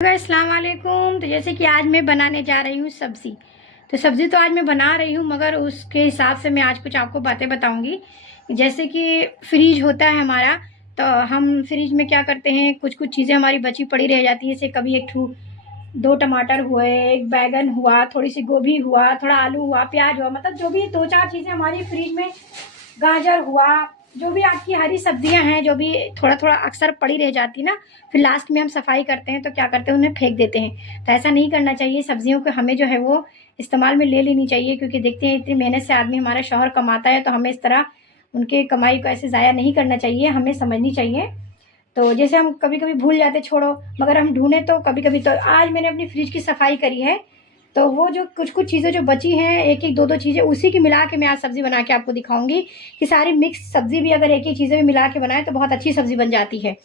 अस्सलाम वालेकुम। तो जैसे कि आज मैं बनाने जा रही हूँ सब्ज़ी। तो सब्ज़ी तो आज मैं बना रही हूँ, मगर उसके हिसाब से मैं आज कुछ आपको बातें बताऊँगी। जैसे कि फ्रिज होता है हमारा, तो हम फ्रिज में क्या करते हैं, कुछ कुछ चीज़ें हमारी बची पड़ी रह जाती है। जैसे कभी एक दो टमाटर हुए, एक बैगन हुआ, थोड़ी सी गोभी हुआ, थोड़ा आलू हुआ, प्याज हुआ, मतलब जो भी दो चार चीज़ें हमारी फ्रिज में, गाजर हुआ, जो भी आपकी हरी सब्जियां हैं, जो भी थोड़ा थोड़ा अक्सर पड़ी रह जाती ना, फिर लास्ट में हम सफाई करते हैं तो क्या करते हैं, उन्हें फेंक देते हैं। तो ऐसा नहीं करना चाहिए। सब्जियों को हमें जो है वो इस्तेमाल में ले लेनी चाहिए, क्योंकि देखते हैं इतनी मेहनत से आदमी हमारा शौहर कमाता है, तो हमें इस तरह उनके कमाई को ऐसे ज़ाया नहीं करना चाहिए, हमें समझनी चाहिए। तो जैसे हम कभी कभी भूल जाते, छोड़ो, मगर हम ढूंढे तो कभी कभी। तो आज मैंने अपनी फ्रिज की सफाई करी है, तो वो जो कुछ कुछ चीज़ें जो बची हैं, एक एक दो दो चीज़ें, उसी की मिला के मैं आज सब्ज़ी बना के आपको दिखाऊंगी कि सारी मिक्स सब्ज़ी भी अगर एक एक चीज़ें भी मिला के बनाए तो बहुत अच्छी सब्ज़ी बन जाती है।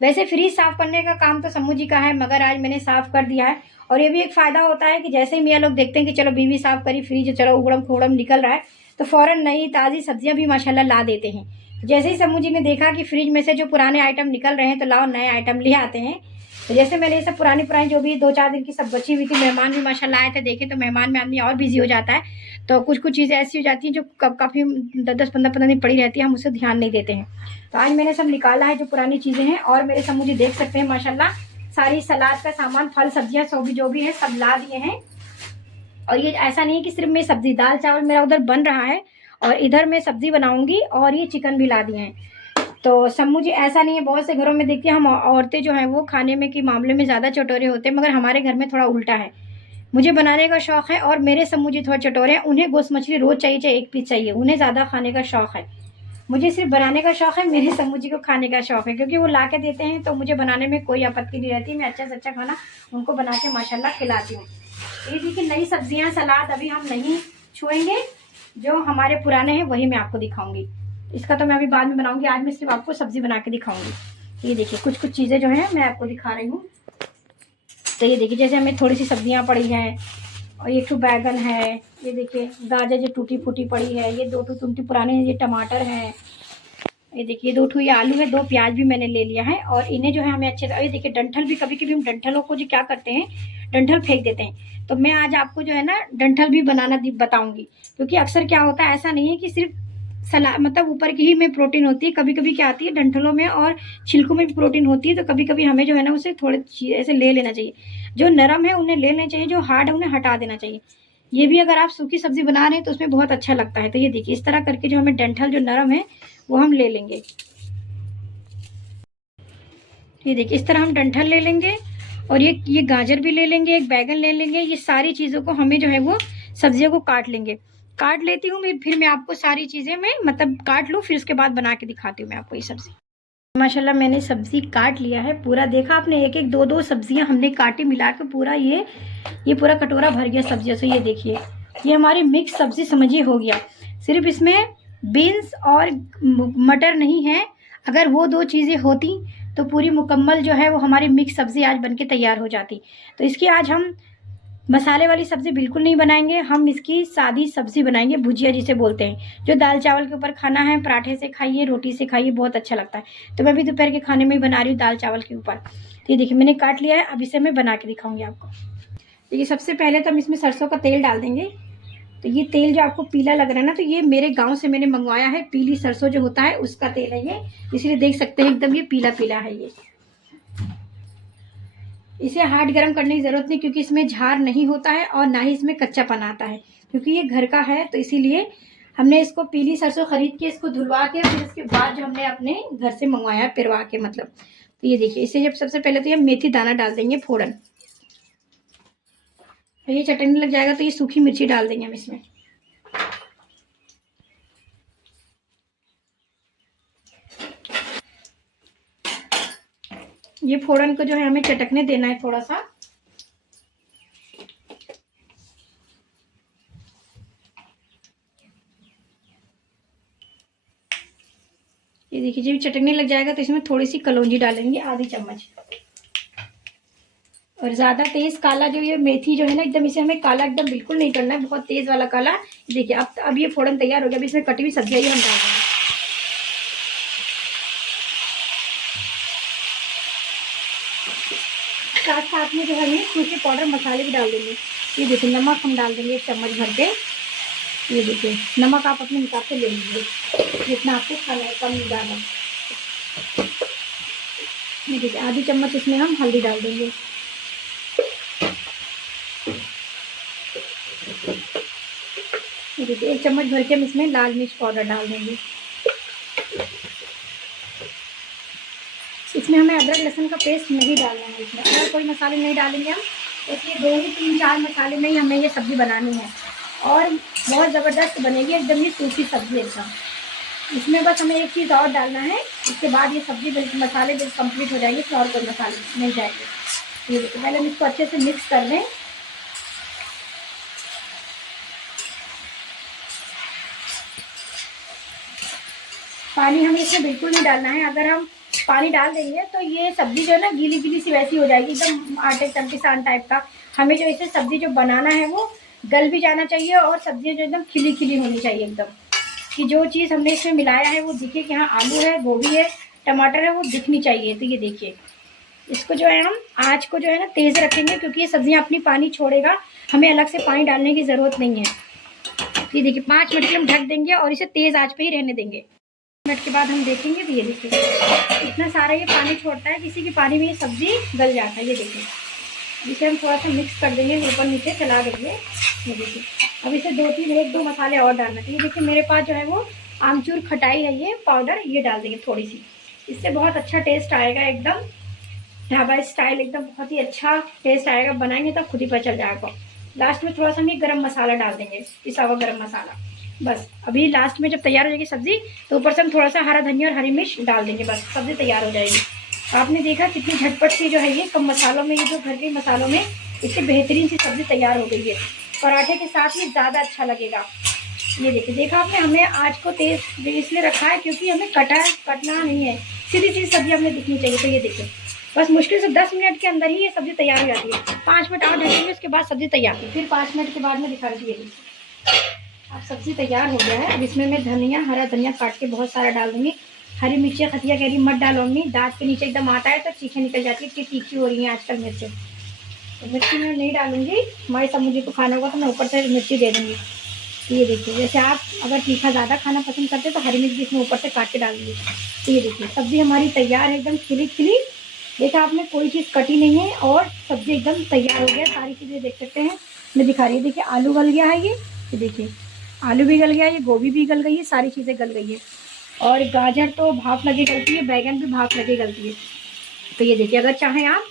वैसे फ्रिज साफ़ करने का काम तो सम्मू जी का है, मगर आज मैंने साफ़ कर दिया है। और ये भी एक फ़ायदा होता है कि जैसे ही मियाँ लोग देखते हैं कि चलो बीवी साफ़ करी, फ्रिज चलो उगड़म खुगड़म निकल रहा है, तो फ़ौरन नई ताज़ी सब्जियां भी माशाल्लाह ला देते हैं। तो जैसे ही सम्मू जी ने देखा कि फ्रिज में से जो पुराने आइटम निकल रहे हैं, तो लाओ नए आइटम ले आते हैं। तो जैसे मैंने ये सब पुरानी पुरानी जो भी 2-4 दिन की सब बची हुई थी, मेहमान भी माशाल्लाह आए थे, देखे तो मेहमान में आदमी और बिजी हो जाता है। तो कुछ कुछ चीज़ें ऐसी हो जाती हैं जो काफ़ी 10-10 15-15 दिन पड़ी रहती है, हम उसे ध्यान नहीं देते हैं। तो आज मैंने सब निकाला है जो पुरानी चीज़ें हैं। और मेरे सम्मू जी देख सकते हैं माशाल्लाह सारी सलाद का सामान, फल सब्जियां सब जो भी है सब ला दिए हैं। और ये ऐसा नहीं है कि सिर्फ मैं सब्जी, दाल चावल मेरा उधर बन रहा है और इधर मैं सब्जी बनाऊंगी, और ये चिकन भी ला दिए हैं। तो सम्मू जी ऐसा नहीं है, बहुत से घरों में देखती हैं हम औरतें जो हैं वो खाने में के मामले में ज़्यादा चटोरे होते हैं, मगर हमारे घर में थोड़ा उल्टा है। मुझे बनाने का शौक है और मेरे सम्मू जी थोड़ा चटोरे हैं। उन्हें गोश्त मछली रोज चाहिए, चाहे एक पीस चाहिए, उन्हें ज़्यादा खाने का शौक है। मुझे सिर्फ बनाने का शौक है, मेरे सम्मू जी को खाने का शौक है, क्योंकि वो ला के देते हैं तो मुझे बनाने में कोई आपत्ति नहीं रहती। मैं अच्छा से अच्छा खाना उनको बना के माशाल्लाह खिलाती हूँ। ये देखिए नई सब्जियां, सलाद अभी हम नहीं छुएंगे, जो हमारे पुराने हैं वही मैं आपको दिखाऊंगी। इसका तो मैं अभी बाद में बनाऊंगी, आज मैं सिर्फ आपको सब्जी बना के दिखाऊंगी। ये देखिए कुछ कुछ चीज़ें जो हैं मैं आपको दिखा रही हूँ। तो ये देखिए जैसे हमें थोड़ी सी सब्जियां पड़ी हैं, और ये तो बैगन है, ये देखिए गाजर जो टूटी फूटी पड़ी है, ये 2 टूटी पुराने ये टमाटर हैं, ये देखिए 2 ये आलू है, 2 प्याज भी मैंने ले लिया है। और इन्हें जो है हमें अच्छे से, ये देखिए डंठल भी, कभी कभी हम डंठलों को जो क्या करते हैं, डंठल फेंक देते हैं। तो मैं आज आपको जो है ना डंठल भी बनाना बताऊंगी, क्योंकि अक्सर क्या होता है, ऐसा नहीं है कि सिर्फ सलाद मतलब ऊपर की ही में प्रोटीन होती है, कभी कभी क्या आती है डंठलों में और छिलकों में भी प्रोटीन होती है। तो कभी कभी हमें जो है ना उसे थोड़े ऐसे ले लेना चाहिए, जो नरम है उन्हें ले लेना चाहिए, जो हार्ड है उन्हें हटा देना चाहिए। ये भी अगर आप सूखी सब्जी बना रहे हैं तो उसमें बहुत अच्छा लगता है। तो ये देखिए इस तरह करके जो हमें डंठल जो नरम है वो हम ले लेंगे। ये देखिए इस तरह हम डंठल ले लेंगे, और ये गाजर भी ले लेंगे, एक बैगन ले लेंगे। ये सारी चीज़ों को हमें जो है वो सब्जियों को काट लेंगे। काट लेती हूँ मैं, फिर मैं आपको सारी चीज़ें मैं मतलब काट लूँ, फिर उसके बाद बना के दिखाती हूँ मैं आपको ये सब्जी। माशाल्लाह मैंने सब्जी काट लिया है पूरा, देखा आपने, एक एक दो दो सब्जियां हमने काटी, मिला के पूरा ये पूरा कटोरा भर गया सब्जियों से। ये देखिए ये हमारी मिक्स सब्जी समझिए हो गया। सिर्फ इसमें बीन्स और मटर नहीं है, अगर वो दो चीज़ें होती तो पूरी मुकम्मल जो है वो हमारी मिक्स सब्जी आज बनके तैयार हो जाती। तो इसकी आज हम मसाले वाली सब्जी बिल्कुल नहीं बनाएंगे, हम इसकी सादी सब्जी बनाएंगे, भुजिया जिसे बोलते हैं, जो दाल चावल के ऊपर खाना है, पराठे से खाइए, रोटी से खाइए, बहुत अच्छा लगता है। तो मैं भी दोपहर के खाने में ही बना रही हूँ दाल चावल के ऊपर। तो ये देखिए मैंने काट लिया है, अब इसे मैं बना के दिखाऊंगी आपको। देखिए सबसे पहले तो हम इसमें सरसों का तेल डाल देंगे। तो ये तेल जो आपको पीला लग रहा है ना, तो ये मेरे गाँव से मैंने मंगवाया है, पीली सरसों जो होता है उसका तेल है ये, इसलिए देख सकते हैं एकदम ये पीला पीला है। ये इसे हार्ड गर्म करने की ज़रूरत नहीं, क्योंकि इसमें झार नहीं होता है और ना ही इसमें कच्चापन आता है, क्योंकि ये घर का है। तो इसीलिए हमने इसको पीली सरसों खरीद के इसको धुलवा के फिर उसके बाद जो हमने अपने घर से मंगवाया पिरवा के मतलब। तो ये देखिए इसे जब सबसे पहले तो ये मेथी दाना डाल देंगे फोड़न, ये चटनी लग जाएगा तो ये सूखी मिर्ची डाल देंगे हम इसमें। ये फोड़न को जो है हमें चटकने देना है थोड़ा सा। ये देखिए जब चटकने लग जाएगा तो इसमें थोड़ी सी कलौंजी डालेंगे, आधी चम्मच। और ज़्यादा तेज़ काला जो ये मेथी जो है ना, एकदम इसे हमें काला एकदम बिल्कुल नहीं करना है, बहुत तेज़ वाला काला। देखिए अब ये फोड़न तैयार हो गया। अब इसमें कटी हुई सब्जियाँ ही हम डाल देंगे। साथ साथ में जो है ये सूखे पाउडर मसाले भी डाल देंगे। ये देखिए नमक हम डाल देंगे 1 चम्मच भर के। ये देखिए नमक आप अपने हिसाब से ले लीजिए जितना आपको खाना है, कम डालना। ये देखिए आधी चम्मच इसमें हम हल्दी डाल देंगे। ये देखिए 1 चम्मच भर के हम इसमें लाल मिर्च पाउडर डाल देंगे। इसमें हमें अदरक लहसुन का पेस्ट नहीं डालना है। इसमें अगर कोई मसाले नहीं डालेंगे हम, इसलिए 2 ही 3-4 मसाले में ही हमें ये सब्ज़ी बनानी है और बहुत ज़बरदस्त बनेगी एकदम ये सूखी सब्ज़ी एकदम। इसमें बस हमें एक चीज़ और डालना है, उसके बाद ये सब्ज़ी बिल्कुल मसाले बिल्कुल कंप्लीट हो जाएगी, फिर और कोई मसाले नहीं जाएंगे। ये देखिए पहले हम इसको अच्छे से मिक्स कर लें। पानी हमें इसमें बिल्कुल नहीं डालना है। अगर हम पानी डाल देंगे तो ये सब्ज़ी जो है ना गीली गीली सी वैसी हो जाएगी, एकदम आटे चमकीसान टाइप का। हमें जो इसे सब्ज़ी जो बनाना है वो गल भी जाना चाहिए और सब्ज़ी जो एकदम खिली खिली होनी चाहिए एकदम, कि जो चीज़ हमने इसमें मिलाया है वो दिखे कि हाँ आलू है, गोभी है, टमाटर है, वो दिखनी चाहिए। तो ये देखिए इसको जो है हम आँच को जो है ना तेज़ रखेंगे, क्योंकि ये सब्ज़ियाँ अपनी पानी छोड़ेगा, हमें अलग से पानी डालने की ज़रूरत नहीं है। ये देखिए 5 मिनट के हम ढक देंगे और इसे तेज़ आँच पे ही रहने देंगे। मिनट के बाद हम देखेंगे तो ये देखिए इतना सारा ये पानी छोड़ता है, किसी के पानी में ये सब्ज़ी गल जाता है। ये देखिए इसे हम थोड़ा सा मिक्स कर देंगे, ऊपर नीचे चला देंगे। ये देखिए अब इसे 1-2 मसाले और डालना चाहिए। देखिए मेरे पास जो है वो आमचूर खटाई है, ये पाउडर ये डाल देंगे थोड़ी सी, इससे बहुत अच्छा टेस्ट आएगा एकदम ढाबा स्टाइल, एकदम बहुत ही अच्छा टेस्ट आएगा। बनाएंगे तो खुद ही पता चल जाएगा। लास्ट में थोड़ा सा हम ये गरम मसाला डाल देंगे, पिसा हुआ गरम मसाला। बस अभी लास्ट में जब तैयार हो जाएगी सब्ज़ी तो ऊपर से हम थोड़ा सा हरा धनिया और हरी मिर्च डाल देंगे, बस सब्ज़ी तैयार हो जाएगी। आपने देखा कितनी झटपट सी जो है ये कम मसालों में, ये जो घर के मसालों में इससे बेहतरीन सी सब्ज़ी तैयार हो गई है। पराठे के साथ ही ज़्यादा अच्छा लगेगा। ये देखिए देखा आपने, हमने आँच को तेज़ इसलिए रखा है क्योंकि हमें कटना नहीं है, सीधी सीधी सब्ज़ी हमें दिखनी चाहिए। तो ये देखिए बस मुश्किल से 10 मिनट के अंदर ही ये सब्ज़ी तैयार हो जाती है। 5 मिनट और ढकेंगे, उसके बाद सब्ज़ी तैयार है। फिर 5 मिनट के बाद में दिखा रही है। अब सब्ज़ी तैयार हो गया है। अब इसमें मैं धनिया, हरा धनिया काट के बहुत सारा डाल दूँगी। हरी मिर्चियाँ खतिया कह रही मत डालो अम्मी, दाँत के नीचे एकदम आता है तो चीखें निकल जाती है, इतनी तीखी हो रही है आजकल मिर्चें। तो मिर्ची मैं नहीं डालूँगी, हमारे समुझी को खाना होगा तो मैं ऊपर से मिर्ची दे दूँगी। ये देखिए जैसे आप अगर तीखा ज़्यादा खाना पसंद करते तो हरी मिर्च भी इसमें ऊपर से काट के डाल दीजिए। तो ये देखिए सब्ज़ी हमारी तैयार है एकदम खिली खिली। देखा आपने, कोई चीज़ कटी नहीं है और सब्ज़ी एकदम तैयार हो गया। सारी चीज़ें देख सकते हैं, मैं दिखा रही है। देखिए आलू गल गया है, ये देखिए आलू भी गल गया है, ये गोभी भी गल गई है, सारी चीज़ें गल गई है। और गाजर तो भाप लगे गलती है, बैगन भी भाप लगे गलती है। तो ये देखिए अगर चाहें आप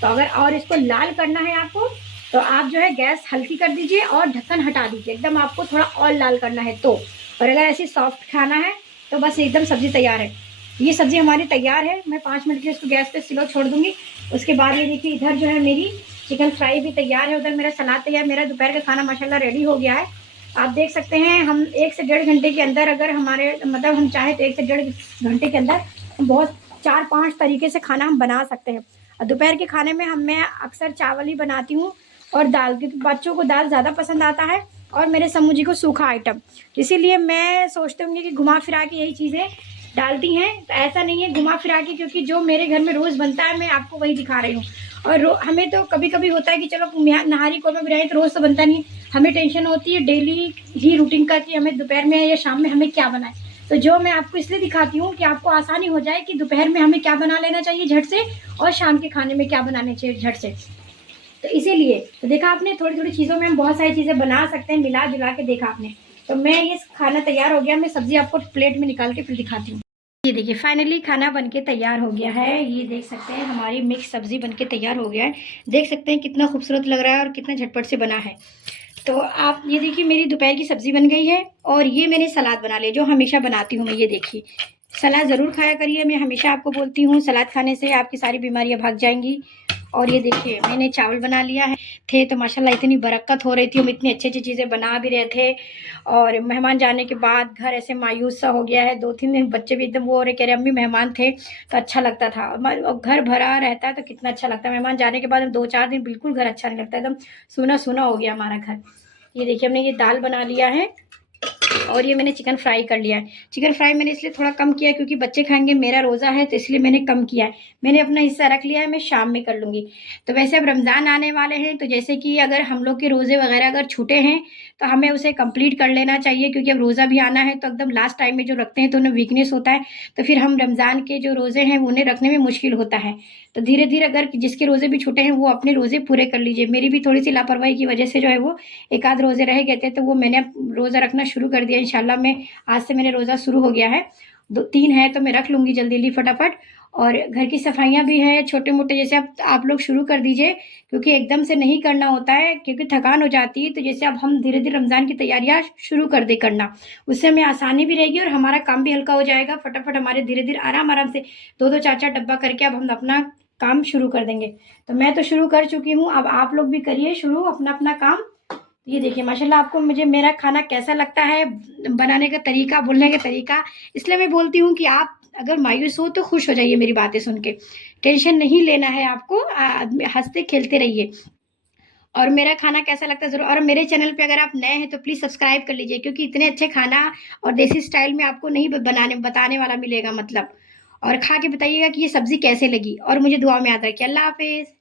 तो अगर और इसको लाल करना है आपको तो आप जो है गैस हल्की कर दीजिए और ढक्कन हटा दीजिए, एकदम आपको थोड़ा और लाल करना है तो। और अगर ऐसे सॉफ्ट खाना है तो बस एकदम सब्ज़ी तैयार है। ये सब्ज़ी हमारी तैयार है। मैं 5 मिनट के लिए इसको गैस पे स्लो छोड़ दूँगी। उसके बाद ये देखिए इधर जो है मेरी चिकन फ्राई भी तैयार है, उधर मेरा सलाद तैयार, मेरा दोपहर का खाना माशाल्लाह रेडी हो गया है। आप देख सकते हैं हम 1 से 1.5 घंटे के अंदर, अगर हमारे मतलब हम चाहें तो 1 से 1.5 घंटे के अंदर हम बहुत 4-5 तरीके से खाना हम बना सकते हैं। और दोपहर के खाने में मैं अक्सर चावल ही बनाती हूँ और दाल, क्योंकि बच्चों को दाल ज़्यादा पसंद आता है और मेरे समूजी को सूखा आइटम। इसीलिए मैं सोचती हूँ कि घुमा फिरा के यही चीज़ें डालती हैं। तो ऐसा नहीं है घुमा फिरा के, क्योंकि जो मेरे घर में रोज़ बनता है मैं आपको वही दिखा रही हूँ। और हमें तो कभी कभी होता है कि चलो नहारी कौरमा बिरयानी तो रोज़ तो बनता नहीं, हमें टेंशन होती है डेली ही रूटीन का कि हमें दोपहर में या शाम में हमें क्या बनाए। तो जो मैं आपको इसलिए दिखाती हूँ कि आपको आसानी हो जाए कि दोपहर में हमें क्या बना लेना चाहिए झट से और शाम के खाने में क्या बनाने चाहिए झट से। तो इसीलिए तो देखा आपने, थोड़ी थोड़ी चीज़ों में हम बहुत सारी चीज़ें बना सकते हैं मिला जुला के। देखा आपने, तो मैं ये खाना तैयार हो गया, मैं सब्ज़ी आपको प्लेट में निकाल के फिर दिखाती हूँ। ये देखिए फाइनली खाना बनके तैयार हो गया है। ये देख सकते हैं हमारी मिक्स सब्ज़ी बनके तैयार हो गया है। देख सकते हैं कितना खूबसूरत लग रहा है और कितना झटपट से बना है। तो आप ये देखिए मेरी दोपहर की सब्ज़ी बन गई है और ये मैंने सलाद बना लिया जो हमेशा बनाती हूँ मैं। ये देखिए सलाद ज़रूर खाया करिए, मैं हमेशा आपको बोलती हूँ सलाद खाने से आपकी सारी बीमारियाँ भाग जाएंगी। और ये देखिए मैंने चावल बना लिया है थे, तो माशाल्लाह इतनी बरकत हो रही थी, हम इतनी अच्छी अच्छी चीज़ें बना भी रहे थे। और मेहमान जाने के बाद घर ऐसे मायूस सा हो गया है। 2-3 दिन बच्चे भी एकदम वो हो रहे, कह रहे अम्मी मेहमान थे तो अच्छा लगता था। और घर भरा रहता है तो कितना अच्छा लगता है। मेहमान जाने के बाद 2-4 दिन बिल्कुल घर अच्छा नहीं लगता, एकदम सूना सूना हो गया हमारा घर। ये देखिए हमने ये दाल बना लिया है और ये मैंने चिकन फ्राई कर लिया है। चिकन फ्राई मैंने इसलिए थोड़ा कम किया है क्योंकि बच्चे खाएंगे, मेरा रोज़ा है, तो इसलिए मैंने कम किया है। मैंने अपना हिस्सा रख लिया है, मैं शाम में कर लूँगी। तो वैसे अब रमज़ान आने वाले हैं, तो जैसे कि अगर हम लोग के रोज़े वग़ैरह अगर छूटे हैं, तो हमें उसे कंप्लीट कर लेना चाहिए क्योंकि अब रोज़ा भी आना है, तो एकदम लास्ट टाइम में जो रखते हैं तो उन्हें वीकनेस होता है, तो फिर हम रमज़ान के जो रोज़े हैं, उन्हें रखने में मुश्किल होता है। तो धीरे-धीरे अगर जिसके रोज़े भी छूटे हैं, वो अपने रोज़े पूरे कर लीजिए। मेरी भी थोड़ी-सी लापरवाही की वज़ह से जो है वो एक आध रोज़े रह गए थे, तो वो मैंने अब रोज़ा रखना शुरू कर दिया। इंशाल्लाह मैं आज से मेरा रोज़ा शुरू हो गया है। 2-3 है तो मैं रख लूँगी जल्दी-जल्दी फटाफट। और घर की सफाइयाँ भी हैं छोटे-मोटे, जैसे अब आप लोग शुरू कर दीजिए क्योंकि एकदम से नहीं करना होता है क्योंकि थकान हो जाती है। तो जैसे अब हम धीरे-धीरे रमज़ान की तैयारियाँ शुरू कर दें करना, उससे हमें आसानी भी रहेगी और हमारा काम भी हल्का हो जाएगा। फटाफट हमारे धीरे-धीरे आराम-आराम से 2-2 4-4 डब्बा करके अब हम अपना काम शुरू कर देंगे। तो मैं तो शुरू कर चुकी हूँ, अब आप लोग भी करिए शुरू अपना-अपना काम। ये देखिए माशाल्लाह आपको मुझे मेरा खाना कैसा लगता है, बनाने का तरीका, बोलने का तरीका, इसलिए मैं बोलती हूँ कि आप अगर मायूस हो तो खुश हो जाइए मेरी बातें सुन के। टेंशन नहीं लेना है आपको, हँसते-खेलते रहिए। और मेरा खाना कैसा लगता है ज़रूर, और मेरे चैनल पे अगर आप नए हैं तो प्लीज़ सब्सक्राइब कर लीजिए क्योंकि इतने अच्छे खाना और देसी स्टाइल में आपको नहीं बनाने बताने वाला मिलेगा मतलब। और खा के बताइएगा कि ये सब्ज़ी कैसे लगी और मुझे दुआ में याद रखिए। अल्लाह हाफ़िज़।